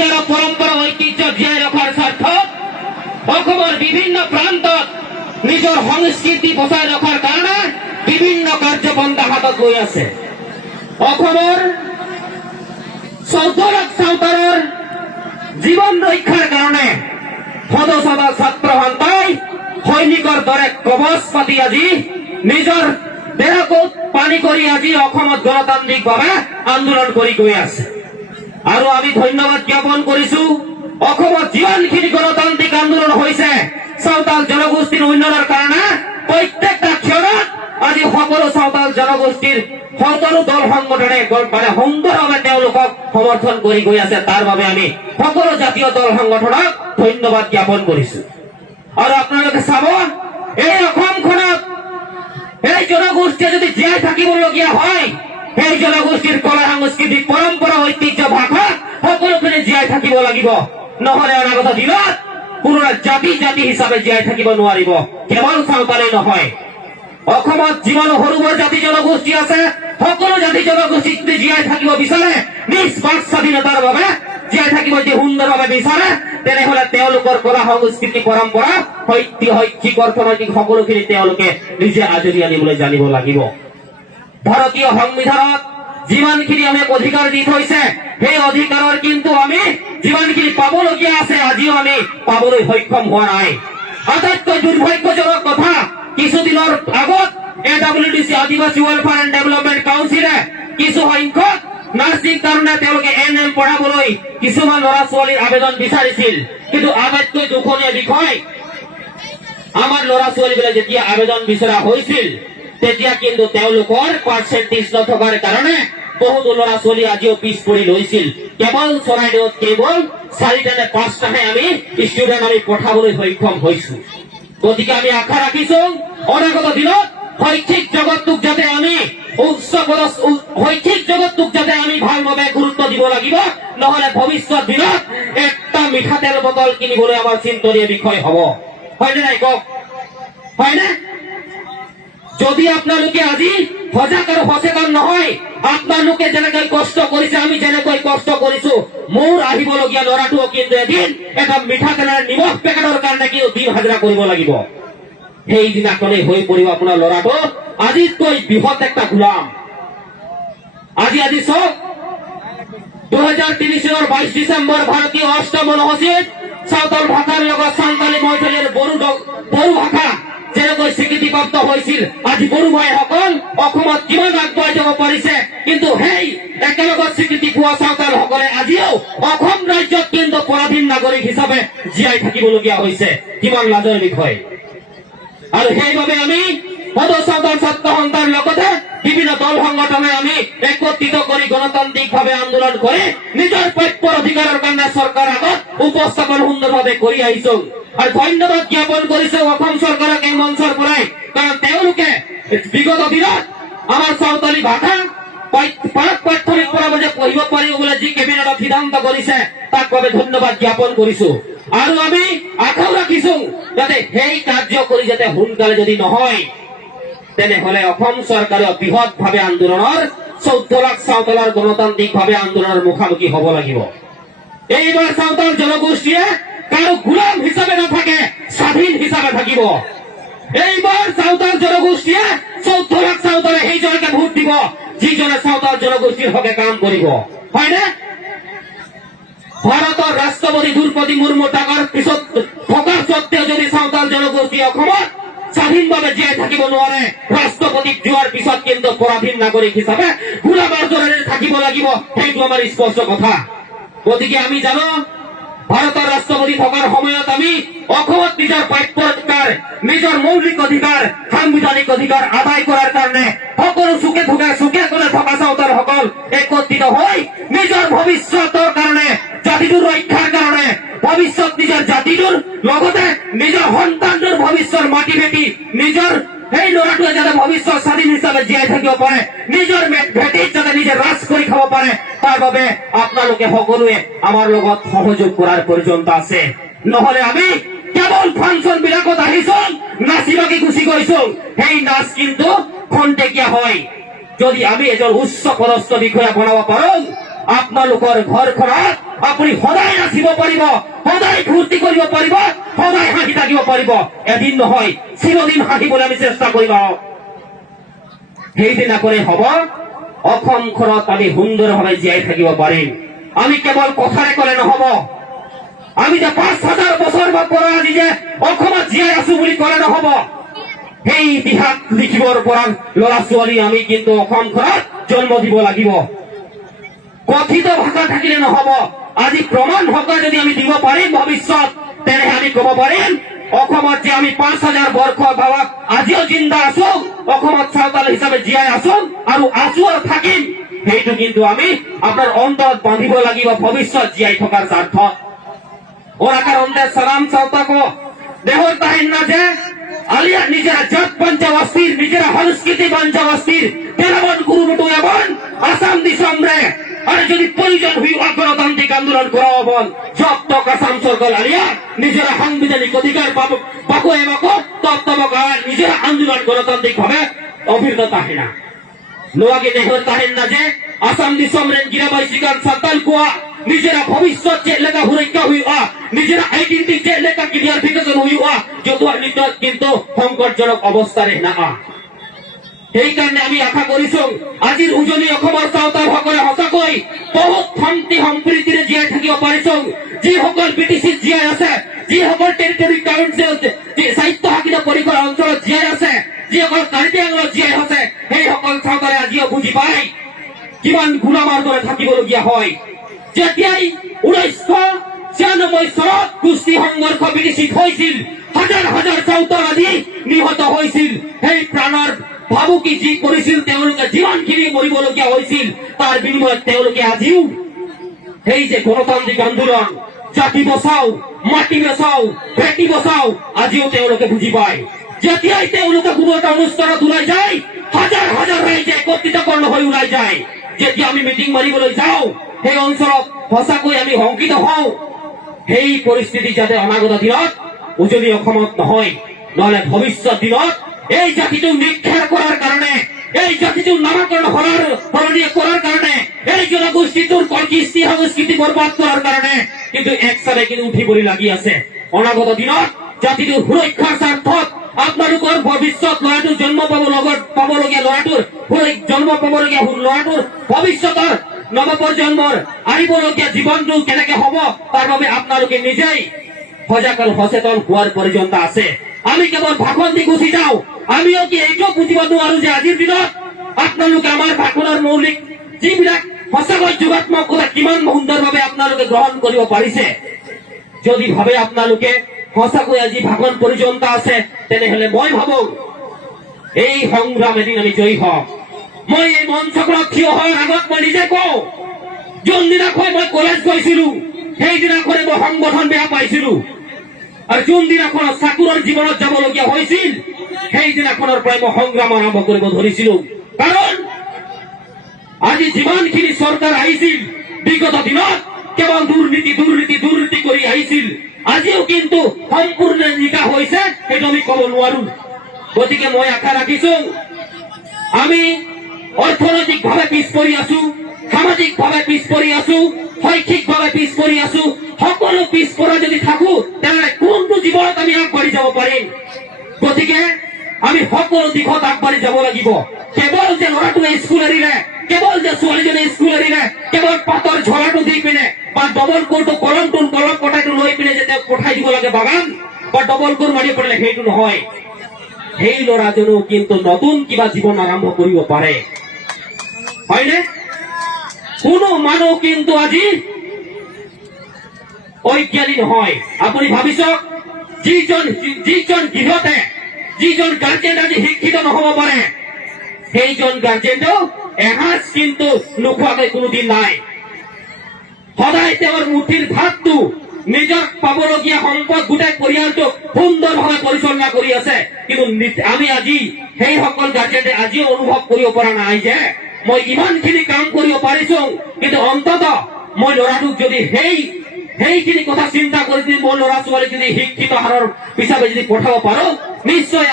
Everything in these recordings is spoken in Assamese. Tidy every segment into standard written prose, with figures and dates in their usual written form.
জনগোষ্ঠী আৰু পৰম্পৰা ঐতিহ্য জীয়াই ৰখাৰ স্বাৰ্থত অসমৰ বিভিন্ন প্ৰান্তত নিজৰ সংস্কৃতি বচাই ৰখাৰ কাৰণে বিভিন্ন কাৰ্যপন্থা হাতত লৈ আছে। অসমৰ 14 লাখ চাওতালৰ জীৱন ৰক্ষাৰ কাৰণে সদস্যতা ছাত্ৰ সন্থাই সৈনিকৰ দৰে কবচ পাতি আজি নিজৰ দেহকোত পানী কৰি আজি অসমত গণতান্ত্ৰিকভাৱে আন্দোলন কৰি গৈ আছে। আৰু আমি ধন্যবাদ জ্ঞাপন কৰিছো অসমত যিমানখিনি গণতান্ত্ৰিক আন্দোলন হৈছে চাওতাল জনগোষ্ঠীৰ উন্নয়নৰ কাৰণে প্ৰত্যেকটা ক্ষণত আজি সকলো চাওতাল জনগোষ্ঠীৰ সকলো দল সংগঠনে মানে সুন্দৰভাৱে তেওঁলোকক সমৰ্থন কৰি গৈ আছে। তাৰ বাবে আমি সকলো জাতীয় দল সংগঠনক ধন্যবাদ জ্ঞাপন কৰিছো। আৰু আপোনালোকে চাব এই অসমখনত এই জনগোষ্ঠীয়ে যদি জীয়াই থাকিবলগীয়া হয় সেই জনগোষ্ঠীৰ কলা সাংস্কৃতিক পৰম্পৰা ঐতিহ্য ভাষা সকলোখিনি জীয়াই থাকিব লাগিব। নহলে অনাগত দিনত কোনো জাতি জাতি হিচাপে জীয়াই থাকিব নোৱাৰিব। কেৱল চাওতালেই নহয়, অসমত যিমান সৰু বৰ জাতি জনগোষ্ঠী আছে সকলো জাতি জনগোষ্ঠী যদি জীয়াই থাকিব বিচাৰে নিজ বাক স্বাধীনতাৰ বাবে জীয়াই থাকিব যদি সুন্দৰভাৱে বিচাৰে তেনেহলে তেওঁলোকৰ কলা সংস্কৃতি পৰম্পৰা শৈক্ষিক অৰ্থনৈতিক সকলোখিনি তেওঁলোকে নিজে আজৰি আনিবলৈ জানিব লাগিব। ভাৰতীয় সংবিধানত যিমানখিনি আমাক অধিকাৰ দি থৈছে সেই অধিকাৰৰ কিন্তু আমি যিমানখিনি পাবলগীয়া আছে আজিও আমি পাবলৈ সক্ষম হোৱা নাই। আটাইতকৈ দুৰ্ভাগ্যজনক কথা কিছুদিনৰ আগত AWDC আদিবাসী ৱেলফেয়াৰ এণ্ড ডেভেলপমেণ্ট কাউন্সিলে কিছু সংখ্যক নাৰ্ছিং কাৰণে তেওঁলোকে NM পঢ়াবলৈ কিছুমান ল'ৰা ছোৱালীৰ আবেদন বিচাৰিছিল। কিন্তু আটাইতকৈ দুখনীয়া বিষয় আমাৰ ল'ৰা ছোৱালীবিলাক যেতিয়া আবেদন বিচৰা হৈছিল তেতিয়া কিন্তু তেওঁলোকৰ পাৰ্চেণ্টেজ নথকাৰ কাৰণে বহুতো ল'ৰা ছোৱালী আজিও পিছ পৰি ৰৈছিল। কেৱল চৰাইদেউত কেৱল 4টা নে 5টাহে আমি ষ্টুডেণ্ট আমি পঠাবলৈ সক্ষম হৈছো। গতিকে আমি আশা ৰাখিছো অনাগত দিনত শৈক্ষিক জগতটোক যাতে আমি শৈক্ষিক জগতটোক যাতে আমি ভালভাৱে গুৰুত্ব দিব লাগিব, নহলে ভৱিষ্যত দিনত একটা মিঠাতেল বটল কিনিবলৈ আমাৰ চিন্তনীয় বিষয় হব। হয়নে নাই কওক? হয়নে? যদি আপোনালোকে আজি সজাগ আৰু সচেতন নহয়, আপোনালোকে যেনেকৈ কষ্ট কৰিছে আমি যেনেকৈ কষ্ট কৰিছো, মোৰ আহিবলগীয়া ল'ৰাটোও কিন্তু এদিন এটা মিঠাতেলৰ নিমখ পেকেটৰ কাৰণে কিন্তু দিন হাজিৰা কৰিব লাগিব। সেইদিনাখনেই হৈ পৰিব আপোনাৰ ল'ৰাটো আজিতকৈ বৃহৎ একটা গোলাম। আজি চাওক 2003 চনৰ 22 ডিচেম্বৰ ভাৰতীয় অষ্টম অনুসূচীত চাওতাল ভাষাৰ লগত সান্তালী মৈথিলীৰ বড়ো ভাষা যেনেকৈ স্বীকৃতিপ্ৰাপ্ত হৈছিল, আজি বড়ো ভাইসকল অসমত কিমান আগবঢ়াই যাব পাৰিছে। কিন্তু সেই একেলগত স্বীকৃতি পোৱা চাওতালসকলে আজিও অসম ৰাজ্যত কিন্তু পৰাধীন নাগৰিক হিচাপে জীয়াই থাকিবলগীয়া হৈছে। কিমান লাজৰ বিষয়। আৰু সেইবাবে আমি চাওতাল ছাত্ৰ সন্থাৰ লগতে বিভিন্ন দল সংগঠনে আমি একত্ৰিত কৰি গণতান্ত্ৰিকভাৱে আন্দোলন কৰি নিজৰ প্ৰাপ্যৰ অধিকাৰৰ কাৰণে চৰকাৰ আগত উপস্থাপন সুন্দৰভাৱে কৰি আহিছো। আৰু ধন্যবাদ জ্ঞাপন কৰিছো অসম চৰকাৰক এই মঞ্চৰ পৰাই, কাৰণ তেওঁলোকে বিগত দিনত আমাৰ চাওতালী ভাষা প্ৰাথমিক পৰ্যায়ত পঢ়িব পাৰিব বুলি যি কেবিনেটত সিদ্ধান্ত কৰিছে তাক বাবে ধন্যবাদ জ্ঞাপন কৰিছো। আৰু আমি আশাও ৰাখিছো যাতে সেই কাৰ্য কৰি যাতে সোনকালে যদি নহয় তেনেহলে অসম চৰকাৰে বৃহৎভাৱে আন্দোলনৰ 14 লাখ চাওতালৰ গণতান্ত্ৰিকভাৱে আন্দোলনৰ মুখামুখি হব লাগিব। এইবাৰ চাওতাল জনগোষ্ঠীয়ে কাৰো গোলাম হিচাপে নাথাকে, স্বাধীন হিচাপে থাকিব। এইবাৰ চাওতাল জনগোষ্ঠীয়ে 14 লাখ চাওতালে সেইজনকে ভোট দিব যিজনে চাওতাল জনগোষ্ঠীৰ হকে কাম কৰিব। হয়নে? ভাৰতৰ ৰাষ্ট্ৰপতি দ্ৰৌপদী মুৰ্মু থকাৰ পিছত থকাৰ স্বত্তেও যদি চাওতাল জনগোষ্ঠী অসমত স্বাধীনভাৱে জীয়াই থাকিব নোৱাৰে, ৰাষ্ট্ৰপতিক যোৱাৰ পিছত কিন্তু পৰাধীন নাগৰিক হিচাপে গোলামৰ দৰে থাকিব লাগিব। সেইটো আমাৰ স্পষ্ট কথা। গতিকে আমি জানো ভাৰতৰ ৰাষ্ট্ৰপতি থকাৰ সময়ত আমি অসমত নিজৰ প্ৰাপ্য অধিকাৰ, নিজৰ মৌলিক অধিকাৰ, সাংবিধানিক অধিকাৰ আদায় কৰাৰ কাৰণে সকলো চুকে কোণে থকা চাওতালসকল একত্ৰিত হৈ নিজৰ ভৱিষ্যতৰ কাৰণে, জাতিটোৰ ৰক্ষাৰ কাৰণে, ভৱিষ্যত নিজৰ জাতিটোৰ লগতে নিজৰ সন্তানটোৰ ভৱিষ্যত মাটি ভেটি নিজৰ সেই ল'ৰাটোৱে যাতে ভৱিষ্যত স্বাধীন হিচাপে জীয়াই থাকিব পাৰে, নিজৰ ভেটিত যাতে নিজে ৰাজ কৰি খাব পাৰে, তাৰ বাবে আপোনালোকে সকলোৱে আমাৰ লগত সহযোগ কৰাৰ প্ৰয়োজন আছে। নহলে আমি কেৱল ফাংচন বিলাকত আহিছো, নাচি বাগি গুচি গৈছো, সেই নাচ কিন্তু খন্তেকীয়া হয়। যদি আমি এজন উচ্চ পদস্থ বিষয়া বনাব পাৰো আপোনালোকৰ ঘৰখনত আপুনি সদায় নাচিব পাৰিব, সদায় ফূৰ্তি কৰিব পাৰিব, সদায় হাঁহি থাকিব পাৰিব। এদিন নহয় চিৰদিন হাঁহিবলৈ আমি চেষ্টা কৰিম। সেইদিনাখনে হ'ব অসমখনত আমি সুন্দৰভাৱে জীয়াই থাকিব পাৰিম। আমি কেৱল কথাৰে ক'লে নহ'ব। আমি যে ৫,০০০ বছৰ পৰা আজি যে অসমত জীয়াই আছো বুলি ক'লে নহ'ব। সেই ইতিহাস লিখিবৰ পৰা ল'ৰা ছোৱালী আমি কিন্তু অসমখনত জন্ম দিব লাগিব। কথিত ভাষা থাকিলে নহ'ব। আজি প্ৰমাণ ভাষা যদি আমি দিব পাৰিম ভৱিষ্যত, তেনেহে আমি ক'ব পাৰিম অসমত যে আমি ৫,০০০ বৰ্ষ ভাৱত আজিও জিন্দা আছো, অসমত চাওতাল হিচাপে জীয়াই আছো আৰু আছো আৰু থাকিম। সেইটো কিন্তু আমি আপোনাৰ অন্তৰত বান্ধিব লাগিব ভৱিষ্যত জীয়াই থকাৰ স্বাৰ্থত। ওরাকার অন্তে সালাম চাওতাকো দেহর তাহিন না যে আলিয়া নিজেরা জাত পঞ্চবস্তির নিজেরা সংস্কৃতি পঞ্চবস্তির তেলাবন কুরুমুটু এবং আসাম দিসমরে আর যদি প্রয়োজন হই গণতান্ত্রিক আন্দোলন করা হবন যত আসাম সরকার আলিয়া নিজেরা সাংবিধানিক অধিকার পাবো এবং তত্ত্বক নিজেরা আন্দোলন গণতান্ত্রিক ভাবে অভিন্ন তাহে না নোয়াকে দেহর তাহেন না যে আসাম দিসমরে গিরাবাই শিকার সান্তাল কুয়া নিজেরা ভবিষ্যৎ চেক লেখা সুরক্ষা হইয়া নিজেরা আইডেন্টি চেক লেখা ক্লিয়ারিফিকেশন হইয়া যত কিন্তু সংকটজনক অৱস্থাৰে না। সেই কাৰণে আমি আশা কৰিছো আজিৰ উজনি অসমৰ চাওতাল সকলে সঁচাকৈ বহুত শান্তি সম্প্ৰীতিৰে জীয়াই থাকিব পাৰিছো। যিসকল বিটিচিত জীয়াই আছে, যিসকল টেৰিটৰি কাউন্সিল স্বায়ত্ব শাসিত পৰিষদ অঞ্চলত জীয়াই আছে, যিসকল কাৰ্বি আংলঙত জীয়াই আছে, সেইসকল চাওতালে আজিও বুজি পায় কিমান গুলামৰ দৰে থাকিবলগীয়া হয়। যেতিয়াই 1996 চনত কুস্তি সংঘৰ্ষ বিকশিত হৈছিল, হাজাৰ হাজাৰ চাওতাল আজি নিহত হৈছিল। সেই প্ৰাণৰ ভাবুকি যি কৰিছিল তেওঁলোকে যিমানখিনি মৰিবলগীয়া হৈছিল, তাৰ বিনিময়ত তেওঁলোকে আজিও সেই যে গণতান্ত্ৰিক আন্দোলন জাতি বচাও, মাটি বচাও, বেটি বচাও আজিও তেওঁলোকে বুজি পায়। যেতিয়াই তেওঁলোকে কোনো এটা অনুষ্ঠানত ওলাই যায়, হাজাৰ হাজাৰ ৰাইজে একত্ৰিতকৰণ হৈ ওলাই যায়। যেতিয়া আমি মিটিং মাৰিবলৈ যাওঁ সেই অঞ্চলত সঁচাকৈ আমি শংকিত হওঁ। সেই পৰিস্থিতি যাতে অনাগত দিনত উজনি অসমত নহয়, নহলে ভৱিষ্যত দিনত এই জাতিটোক নিক্ষেপ কৰাৰ কাৰণে, এই জাতিটোৰ নামাকৰণ সলনি কৰাৰ কাৰণে, এই জনগোষ্ঠীটোৰ কৃষ্টি সংস্কৃতি বৰবাদ কৰাৰ কাৰণে কিন্তু একচালে কিন্তু উঠিবলৈ লাগি আছে। অনাগত দিনত জাতিটোৰ সুৰক্ষাৰ স্বাৰ্থত আপোনালোকৰ ভৱিষ্যত ল'ৰাটোৰ জন্ম পাবলগীয়া ল'ৰাটোৰ জন্ম পাবলগীয়া ল'ৰাটোৰ ভৱিষ্যতৰ নৱপ্ৰজন্মৰ আহিবলগীয়া জীৱনটো কেনেকে হ'ব তাৰ বাবে আপোনালোকে নিজেই সজাগ আৰু সচেতন হোৱাৰ প্ৰয়োজনীয়তা আছে। আমি কেৱল ভাষণ দি গুচি যাওঁ। আমিও কি এইটো বুজিব নোৱাৰো যে আজিৰ দিনত আপোনালোকে আমাৰ ভাষণৰ মৌলিক যিবিলাক সঁচাকৈ যোগাত্মক কথা কিমান সুন্দৰভাৱে আপোনালোকে গ্ৰহণ কৰিব পাৰিছে। যদি ভাবে আপোনালোকে সঁচাকৈ আজি ভাষণ প্ৰয়োজনীয়তা আছে, তেনেহলে মই ভাবো এই সংগ্ৰাম এদিন আমি জয়ী হম। মই এই মঞ্চখনত থিয় হোৱাৰ আগত মই নিজে কওঁ, যোনদিনাখন মই কলেজ গৈছিলো সেইদিনাখনে মই সংগঠন বেয়া পাইছিলো, আৰু যোনদিনাখন চাকুৰৰ জীৱনত যাবলগীয়া হৈছিল সেইদিনাখনৰ পৰাই মই সংগ্ৰাম আৰম্ভ কৰিব ধৰিছিলো। কাৰণ আজি যিমানখিনি চৰকাৰ আহিছিল বিগত দিনত কেৱল দুৰ্নীতি দুৰ্নীতি দুৰ্নীতি কৰি আহিছিল, আজিও কিন্তু সম্পূৰ্ণ নিকা হৈছে সেইটো আমি ক'ব নোৱাৰো। গতিকে মই আশা ৰাখিছো আমি অৰ্থনৈতিকভাৱে পিছ পৰি আছো, সামাজিকভাৱে পিছ পৰি আছো, শৈক্ষিকভাৱে পিছ পৰি আছো। সকলো পিছপৰা যদি থাকো তেনেহলে কোনটো জীৱনত আমি আগবাঢ়ি যাব পাৰিম? গতিকে আমি সকলো দিশত আগবাঢ়ি যাব লাগিব। কেৱল যে ল'ৰাটোৱে স্কুল এৰিলে, কেৱল যে ছোৱালীজনী স্কুল এৰিলে, কেৱল পাতৰ ঝৰাটো দি পিনে বা ডবল কোৰটো কলম কটাইটো লৈ পিনে যে তেওঁক পঠাই দিব লাগে বাগান বা ডবল কোৰ মাৰি পৰিলে সেইটো নহয়। সেই ল'ৰাজনো কিন্তু নতুন কিবা জীৱন আৰম্ভ কৰিব পাৰে, হয়নে? কোনো মানুহ কিন্তু আজি অজ্ঞানী নহয়। আপুনি ভাবি চাওক, যিজন গৃহতে যিজন গাৰ্জেন আজি শিক্ষিত নহব পাৰে, সেইজন গাৰ্জেনটো এসাঁজ কিন্তু নোখোৱাকৈ কোনোদিন নাই। সদায় তেওঁৰ মুঠিৰ ভাতটো নিজৰ পাবলগীয়া সম্পদ গোটেই পৰিয়ালটোক সুন্দৰভাৱে পৰিচালনা কৰি আছে। কিন্তু আমি আজি সেইসকল গাৰ্জেনে আজিও অনুভৱ কৰিব পৰা নাই যে মই ইমানখিনি কাম কৰিব পাৰিছো, কিন্তু অন্তত মই ল'ৰাটোক যদি সেইখিনি কথা চিন্তা কৰি যদি মোৰ ল'ৰা ছোৱালী যদি শিক্ষিত হাৰৰ হিচাপে যদি পঠাব পাৰো, নিশ্চয়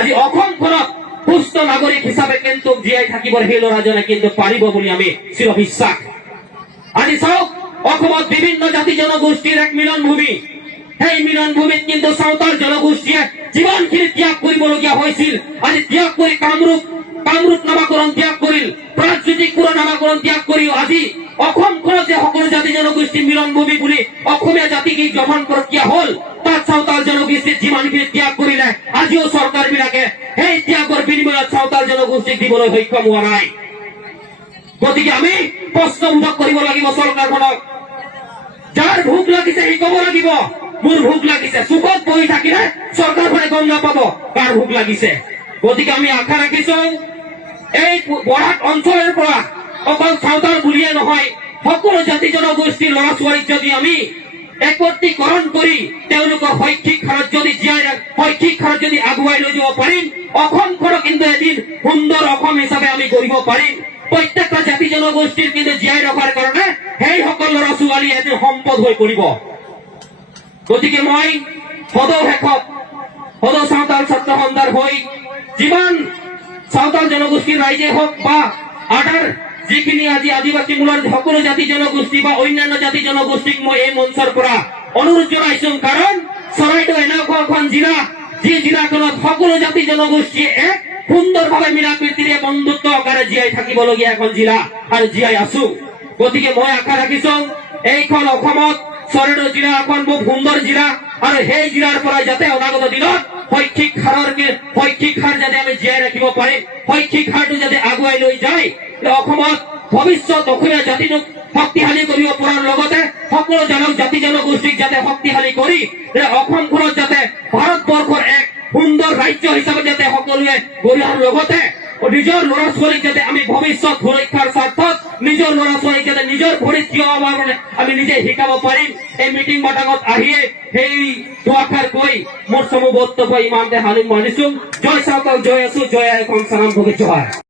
আজি অসমখনত সুস্থ নাগৰিক হিচাপে কিন্তু জীয়াই থাকিব সেই ল'ৰাজনে কিন্তু পাৰিব বুলি আমি চিৰ বিশ্বাস। আজি চাওক, অসমত বিভিন্ন জাতি জনগোষ্ঠীৰ এক মিলন ভূমি। সেই মিলন ভূমিত কিন্তু সাঁওতাল জনগোষ্ঠীয়ে জীৱনখিনি ত্যাগ কৰিবলগীয়া হৈছিল। আজি ত্যাগ কৰি কামৰূপ নামাকৰণ ত্যাগ কৰিল, প্ৰাগজ্যোতিষপুৰৰ নামাকৰণ ত্যাগ কৰিও আজি অসমখনত যে সকলো জাতি জনগোষ্ঠীৰ মিলন ভূমি বুলি অসমীয়া জাতিক গঠন প্ৰক্ৰিয়া হল, তাত সাঁওতাল জনগোষ্ঠীৰ যিমানখিনি ত্যাগ কৰিলে আজিও চৰকাৰ বিলাকে সেই ত্যাগৰ বিনিময়ত সাঁওতাল জনগোষ্ঠীক দিবলৈ সক্ষম হোৱা নাই। গতিকে আমি প্ৰশ্নবোধক কৰিব লাগিব চৰকাৰখনক। যাৰ ভোক লাগিছে সি কব লাগিব মোৰ ভোক লাগিছে। চুকত বহি থাকিলে চৰকাৰখনে গম নাপাব কাৰ ভোক লাগিছে। গতিকে আমি আশা ৰাখিছো এই বৰাক অঞ্চলৰ পৰা অকল সাঁওতাল বুলিয়ে নহয়, সকলো জাতি জনগোষ্ঠীৰ ল'ৰা ছোৱালীক যদি আমি একত্ৰীকৰণ কৰি তেওঁলোকৰ শৈক্ষিক হাৰত যদি আগুৱাই লৈ যাব পাৰিম, অসমখনক কিন্তু এদিন সুন্দৰ অসম হিচাপে আমি গঢ়িব পাৰিম। প্ৰত্যেকটা জাতি জনগোষ্ঠীৰ কিন্তু জীয়াই ৰখাৰ কাৰণে সেই সকল ল'ৰা ছোৱালী এদিন সম্পদ হৈ পৰিব। গতিকে মই সদৌ সাঁওতাল ছাত্ৰ সন্থাৰ হৈ যিমান সাঁওতাল জনগোষ্ঠীৰ ৰাইজে হওক বা আদাৰ যিখিনি আজি আদিবাসী মূলৰ সকলো জাতি জনগোষ্ঠী বা অন্যান্য জাতি জনগোষ্ঠীক মই এই মঞ্চৰ পৰা অনুৰোধ জনাইছো। কাৰণ চৰাইদেউ এনেকুৱা এখন জিলা, যি জিলাখনত সকলো জাতি জনগোষ্ঠীয়ে এক সুন্দৰভাৱে মিলা প্ৰীতিৰে বন্ধুত্ব আকাৰে জীয়াই থাকিবলগীয়া এখন জিলা আৰু জীয়াই আছো। গতিকে মই আশা ৰাখিছো এইখন অসমত চৰাইদেউ জিলা এখন খুব সুন্দৰ জিলা আৰু সেই জিলাৰ পৰা যাতে অনাগত দিনত শৈক্ষিক হাৰ যাতে আমি জীয়াই ৰাখিব পাৰিম, শৈক্ষিক হাৰটো যাতে আগুৱাই লৈ যায়, অসমত ভৱিষ্যত অসমীয়া জাতিটোক শক্তিশালী কৰিব পৰাৰ লগতে সকলো জাতি জনগোষ্ঠীক যাতে শক্তিশালী কৰি অসমখনত যাতে ভাৰতবৰ্ষৰ এক সুন্দৰ ৰাজ্য হিচাপে যাতে সকলোৱে গঢ়াৰ লগতে নিজৰ ল'ৰা ছোৱালীক যাতে আমি ভৱিষ্যত সুৰক্ষাৰ স্বাৰ্থত নিজৰ ল'ৰা ছোৱালীক যাতে নিজৰ ভৰিত থিয় হ'বৰ কাৰণে আমি নিজে শিকাব পাৰিম। এই মিটিং মাটাঙত আহিয়ে সেই দুআষাৰ কৈ মোৰ চমু বক্তব্য ইমানতে সামৰণি মাৰিছো। জয় সাঁওতাল, জয় আছো, জয় আইখন, সালাম ভগত, জয়।